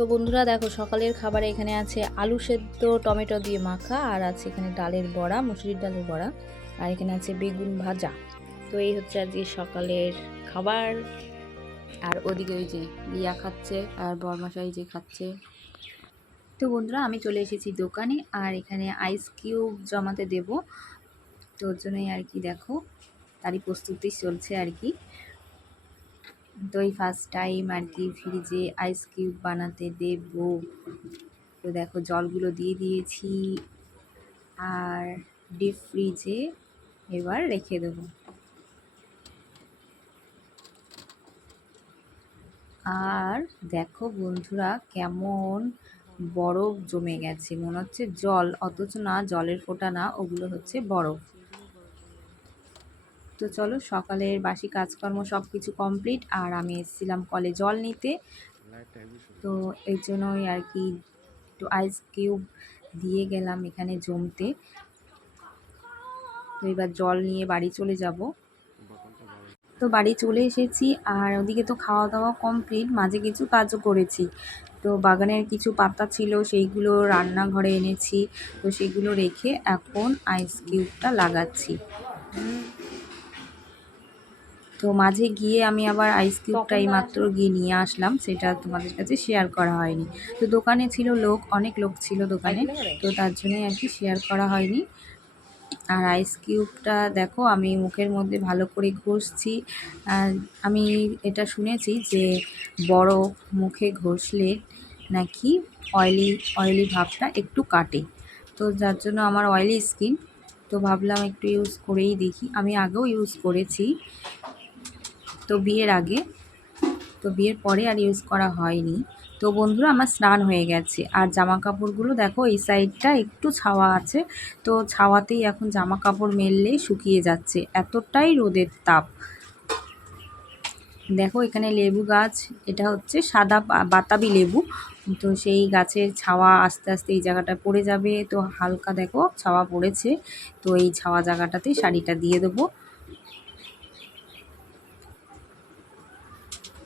বন্ধুরা দেখো, সকালের খাবারে এখানে আছে আলু সেদ্ধ, টমেটো দিয়ে মাখা, আর আছে এখানে ডালের বড়া, মুসুরির ডালের বড়া, আর এখানে আছে বেগুন ভাজা। তো এই হচ্ছে আজকে সকালের খাবার। আর ওদিকে ওই যে লিয়া খাচ্ছে, আর বরমাশাই যে খাচ্ছে। তো বন্ধুরা, আমি চলে এসেছি দোকানে, আর এখানে আইস কিউব জমাতে দেব। তো ওর জন্যই আর কি দেখো, তারই প্রস্তুতি চলছে আর কি। তো এই ফার্স্ট টাইম আর কি ফ্রিজে আইস কিউব বানাতে দেব। তো দেখো জলগুলো দিয়ে দিয়েছি আর ডিপ ফ্রিজে এবার রেখে দেব। আর দেখো বন্ধুরা কেমন বরফ জমে গেছে, মনে হচ্ছে জল, অথচ না জলের ফোঁটা না, ওগুলো হচ্ছে বরফ। তো চলো, সকালের বাসি কাজকর্ম সব কিছু কমপ্লিট আর আমি এসেছিলাম কলে জল নিতে। তো এর জন্যই আর কি একটু আইস কিউব দিয়ে গেলাম এখানে জমতে। তো এবার জল নিয়ে বাড়ি চলে যাব। তো বাড়ি চলে এসেছি, আর ওদিকে তো খাওয়া দাওয়া কমপ্লিট মাঝে কিছু কাজও করেছি। তো বাগানের কিছু পাতা ছিল, সেইগুলো রান্নাঘরে এনেছি। তো সেগুলো রেখে এখন আইস কিউবটা লাগাচ্ছি। তো মাঝে গিয়ে আমি আবার আইস কিউবটা এই মাত্র গিয়ে নিয়ে আসলাম সেটা তোমাদের কাছে শেয়ার করা হয়নি। তো দোকানে ছিল লোক অনেক লোক ছিল দোকানে তো তার জন্যই আর কি শেয়ার করা হয়নি। আর আইস কিউবটা দেখো আমি মুখের মধ্যে ভালো করে ঘষছি। আর আমি এটা শুনেছি যে বড় মুখে ঘষলে নাকি অয়েলি অয়েলি ভাবটা একটু কাটে। তো যার জন্য আমার অয়েলি স্কিন তো ভাবলাম একটু ইউজ করেই দেখি। আমি আগেও ইউজ করেছি। তো বিয়ের আগে। তো বিয়ের পরে আর ইউজ করা হয়নি। তো বন্ধুরা, আমার স্নান হয়ে গেছে। আর জামা কাপড়গুলো দেখো, এই সাইডটা একটু ছাওয়া আছে। তো ছাওয়াতেই এখন জামা কাপড় মেললেই শুকিয়ে যাচ্ছে। এতটাই রোদের তাপ। দেখো, এখানে লেবু গাছ, এটা হচ্ছে সাদা বাতাবি লেবু। তো সেই গাছের ছাওয়া আস্তে আস্তে এই জায়গাটা পড়ে যাবে। তো হালকা দেখো, ছাওয়া পড়েছে। তো এই ছাওয়া জায়গাটাতে শাড়িটা দিয়ে দেবো।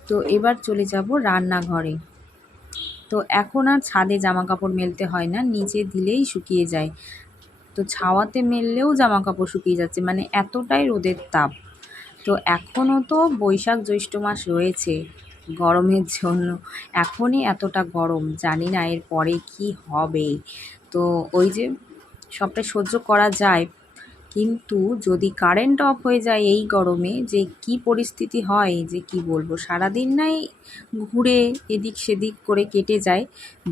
তো এবার চলে যাব রান্নাঘরে। তো এখন আর ছাদে জামা কাপড় মেলতে হয় না, নিচে দিলেই শুকিয়ে যায়। তো ছাওয়াতে মেললেও জামা কাপড় শুকিয়ে যাচ্ছে মানে এতটাই রোদের তাপ। তো এখনও তো বৈশাখ জ্যৈষ্ঠ মাস রয়েছে গরমের জন্য, এখনই এতটা গরম, জানি না এর পরে কি হবে। তো ওই যে সবটা সহ্য করা যায় কিন্তু যদি কারেন্ট অফ হয়ে যায় এই গরমে, যে কি পরিস্থিতি হয়, যে কি বলব? সারাদিন নাই ঘুরে এদিক সেদিক করে কেটে যায়।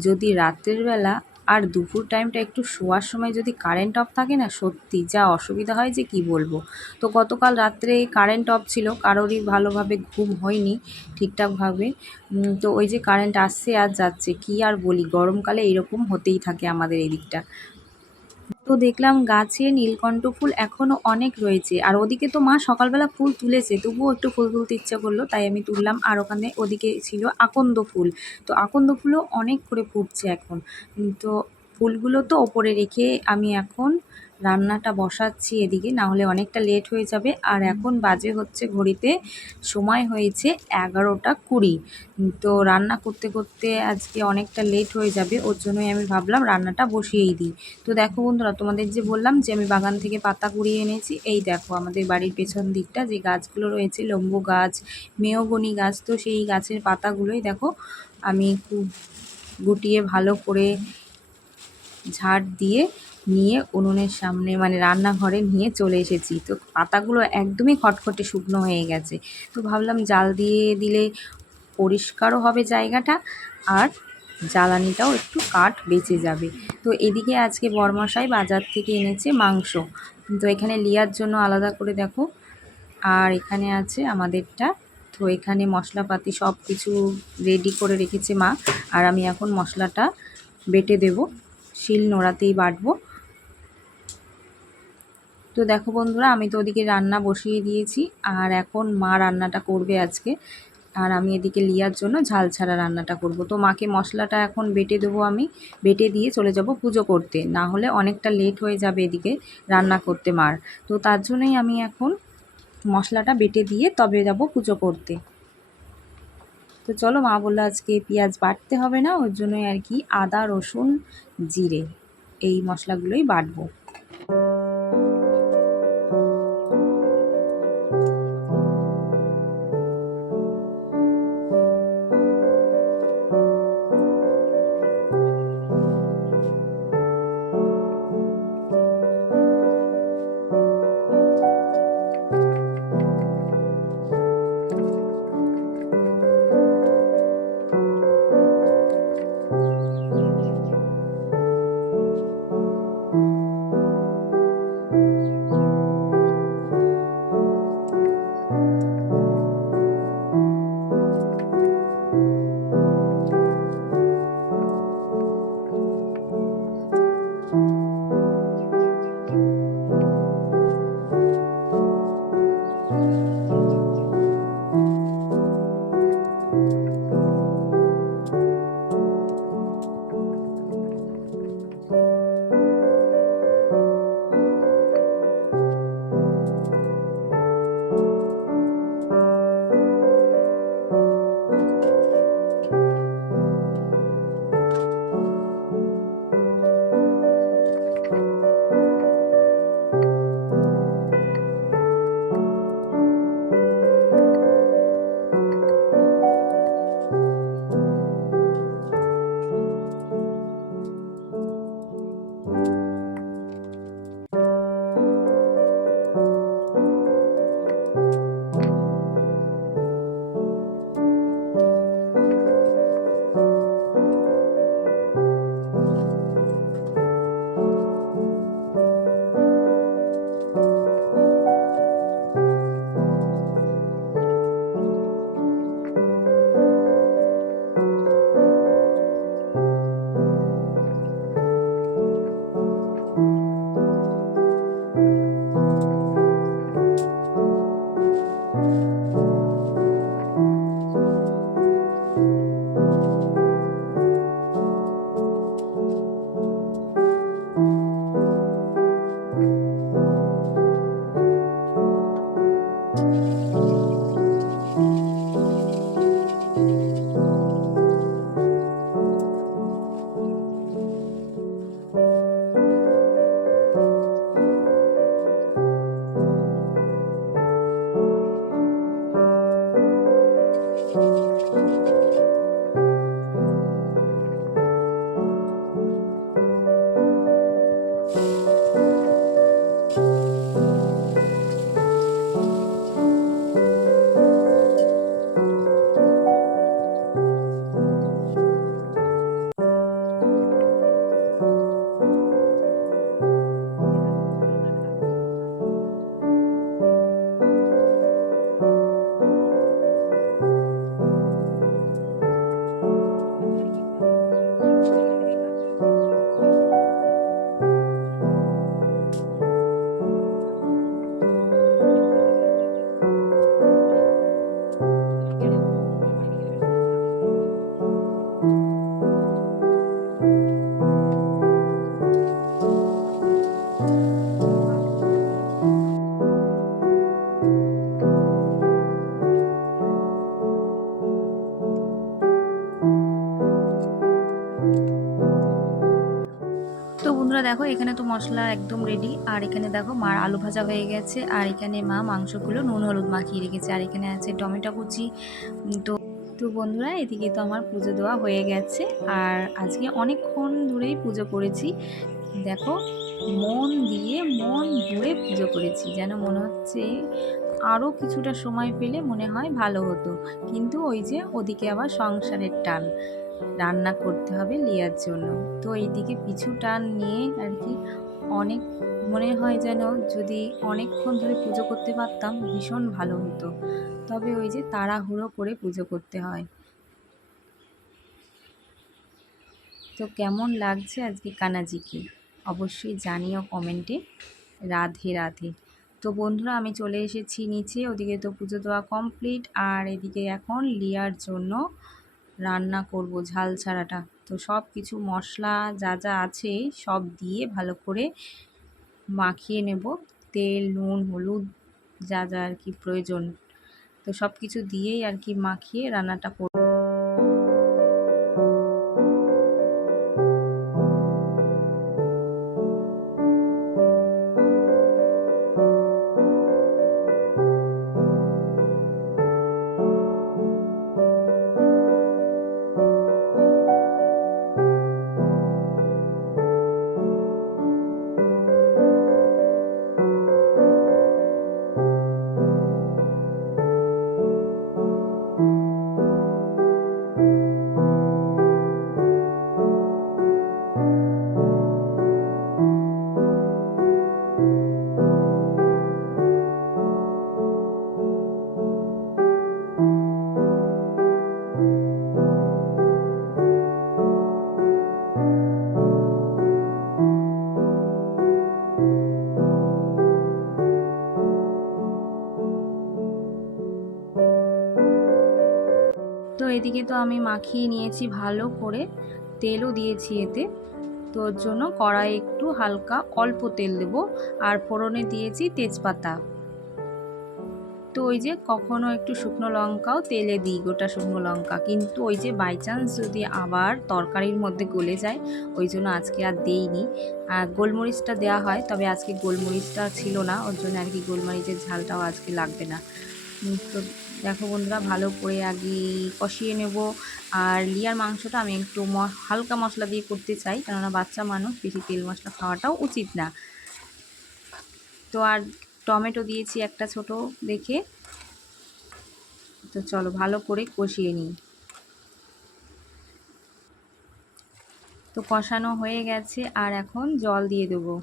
যদি রাত্রের বেলা আর দুপুর টাইমটা একটু শোয়ার সময় যদি কারেন্ট অফ থাকে না, সত্যি যা অসুবিধা হয় যে কি বলব? তো গতকাল রাত্রে কারেন্ট অফ ছিল, কারোরই ভালোভাবে ঘুম হয়নি ঠিকঠাকভাবে। তো ওই যে কারেন্ট আসছে আর যাচ্ছে, কি আর বলি? গরমকালে এরকম হতেই থাকে আমাদের এদিকটা। তো দেখলাম গাছে নীলকণ্ঠ ফুল এখনও অনেক রয়েছে। আর ওদিকে তো মা সকালবেলা ফুল তুলেছে, তবুও একটু ফুল তুলতে ইচ্ছা করল, তাই আমি তুললাম। আর ওখানে ওদিকে ছিল আকন্দ ফুল। তো আকন্দ ফুলও অনেক করে ফুটছে এখন। তো ফুলগুলো তো ওপরে রেখে আমি এখন রান্নাটা বসাচ্ছি এদিকে না হলে অনেকটা লেট হয়ে যাবে। আর এখন বাজে হচ্ছে ঘড়িতে সময় হয়েছে এগারোটা কুড়ি। তো রান্না করতে করতে আজকে অনেকটা লেট হয়ে যাবে ওর জন্যই আমি ভাবলাম রান্নাটা বসিয়েই দিই। তো দেখো বন্ধুরা তোমাদের যে বললাম যে আমি বাগান থেকে পাতা কুড়িয়ে এনেছি এই দেখো আমাদের বাড়ির পেছন দিকটা যে গাছগুলো রয়েছে লম্বু গাছ মেয়গনি গাছ তো সেই গাছের পাতাগুলোই দেখো আমি খুব গুটিয়ে ভালো করে ঝাড় দিয়ে নিয়ে উনুনের সামনে মানে রান্নাঘরে নিয়ে চলে এসেছি। তো পাতাগুলো একদমই খটখটে শুকনো হয়ে গেছে। তো ভাবলাম জাল দিয়ে দিলে পরিষ্কারও হবে জায়গাটা আর জ্বালানিটাও একটু কাঠ বেঁচে যাবে। তো এদিকে আজকে বরমশাই বাজার থেকে এনেছে মাংস। তো এখানে লিয়ার জন্য আলাদা করে দেখো। আর এখানে আছে আমাদেরটা। তো এখানে মশলাপাতি সব কিছু রেডি করে রেখেছে মা। আর আমি এখন মশলাটা বেটে দেব। শিল নোড়াতেই বাটবো। তো দেখো বন্ধুরা, আমি তো ওদিকে রান্না বসিয়ে দিয়েছি, আর এখন মা রান্নাটা করবে আজকে। আর আমি এদিকে লিয়ার জন্য ঝাল ছাড়া রান্নাটা করব। তো মাকে মশলাটা এখন বেটে দেবো আমি। বেটে দিয়ে চলে যাব পুজো করতে। না হলে অনেকটা লেট হয়ে যাবে এদিকে রান্না করতে মার। তো তার জন্যই আমি এখন মশলাটা বেটে দিয়ে তবে যাব পুজো করতে। তো চলো মা বলল আজকে পেঁয়াজ বাটতে হবে না, ওর জন্যই আর কি আদা, রসুন, জিরে এই মশলাগুলোই বাটবো। এখানে তো মশলা একদম রেডি আর এখানে দেখো মার আলু ভাজা হয়ে গেছে। আর এখানে মা মাংসগুলো নুন, হলুদ মাখিয়ে রেখেছে। আর এখানে আছে টমেটো কুচি। তো তো বন্ধুরা, এদিকে তো আমার পুজো দেওয়া হয়ে গেছে। আর আজকে অনেকক্ষণ ধরেই পুজো করেছি। দেখো, মন দিয়ে মন জুড়ে পুজো করেছি। যেন মনে হচ্ছে আরও কিছুটা সময় পেলে মনে হয় ভালো হতো। কিন্তু ওই যে ওদিকে আবার সংসারের টান। রান্না করতে হবে লিয়ার জন্য। তো এইদিকে পিছু টান নিয়ে আর কি অনেক মনে হয় যেন যদি অনেকক্ষণ ধরে পুজো করতে পারতাম ভীষণ ভালো হতো। তবে ওই যে তাড়াহুড়ো করে পুজো করতে হয়। তো কেমন লাগছে আজকে কানাজিকে? অবশ্যই জানিও কমেন্টে। রাধে রাধে। তো বন্ধুরা, আমি চলে এসেছি নিচে। ওদিকে তো পুজো দেওয়া কমপ্লিট। আর এদিকে এখন লিয়ার জন্য রান্না করব ঝাল ছাড়াটা। তো সব কিছু মশলা যা যা আছে সব দিয়ে ভালো করে মাখিয়ে নেব। তেল, নুন, হলুদ যা যা আর কি প্রয়োজন। তো সব কিছু দিয়েই আর কি মাখিয়ে রান্নাটা করব। এদিকে তো আমি মাখিয়ে নিয়েছি ভালো করে। তেলও দিয়েছি এতে। তো ওর জন্য কড়াই একটু হালকা অল্প তেল দেবো। আর ফোড়নে দিয়েছি তেজপাতা। তো ওই যে কখনো একটু শুকনো লঙ্কাও তেলে দিই গোটা শুকনো লঙ্কা। কিন্তু ওই যে বাই চান্স যদি আবার তরকারির মধ্যে গলে যায়, ওই জন্য আজকে আর দেইনি। আর গোলমরিচটা দেওয়া হয়, তবে আজকে গোলমরিচটা ছিল না। ওর জন্য আর কি গোলমরিচের ঝালটাও আজকে লাগবে না। তো দেখো বন্ধুরা, ভালো করে আগে কষিয়ে নেব। আর লিয়ার মাংসটা আমি একটু হালকা মশলা দিয়ে করতে চাই, কেননা বাচ্চা মানুষ, বেশি তেল মশলা খাওয়াটাও উচিত না। তো আর টমেটো দিয়েছি একটা ছোট দেখে। তো চলো, ভালো করে কষিয়ে নিই। তো কষানো হয়ে গেছে, আর এখন জল দিয়ে দেবো।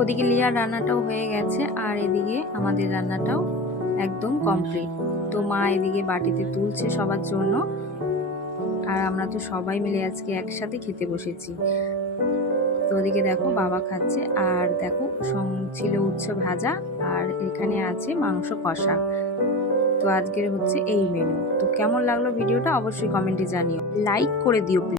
ওদিকে লিয়ার রান্নাটাও হয়ে গেছে আর এদিকে আমাদের রান্নাটাও একদম কমপ্লিট। তো মা এদিকে বাটিতে তুলছে সবার জন্য। আর আমরা তো সবাই মিলে আজকে একসাথে খেতে বসেছি। তো ওদিকে দেখো বাবা খাচ্ছে আর দেখো ছিল উচ্চ ভাজা আর এখানে আছে মাংস কষা। তো আজকের হচ্ছে এই মেনু তো কেমন লাগল ভিডিওটা অবশ্যই কমেন্টে জানিও। লাইক করে দিও।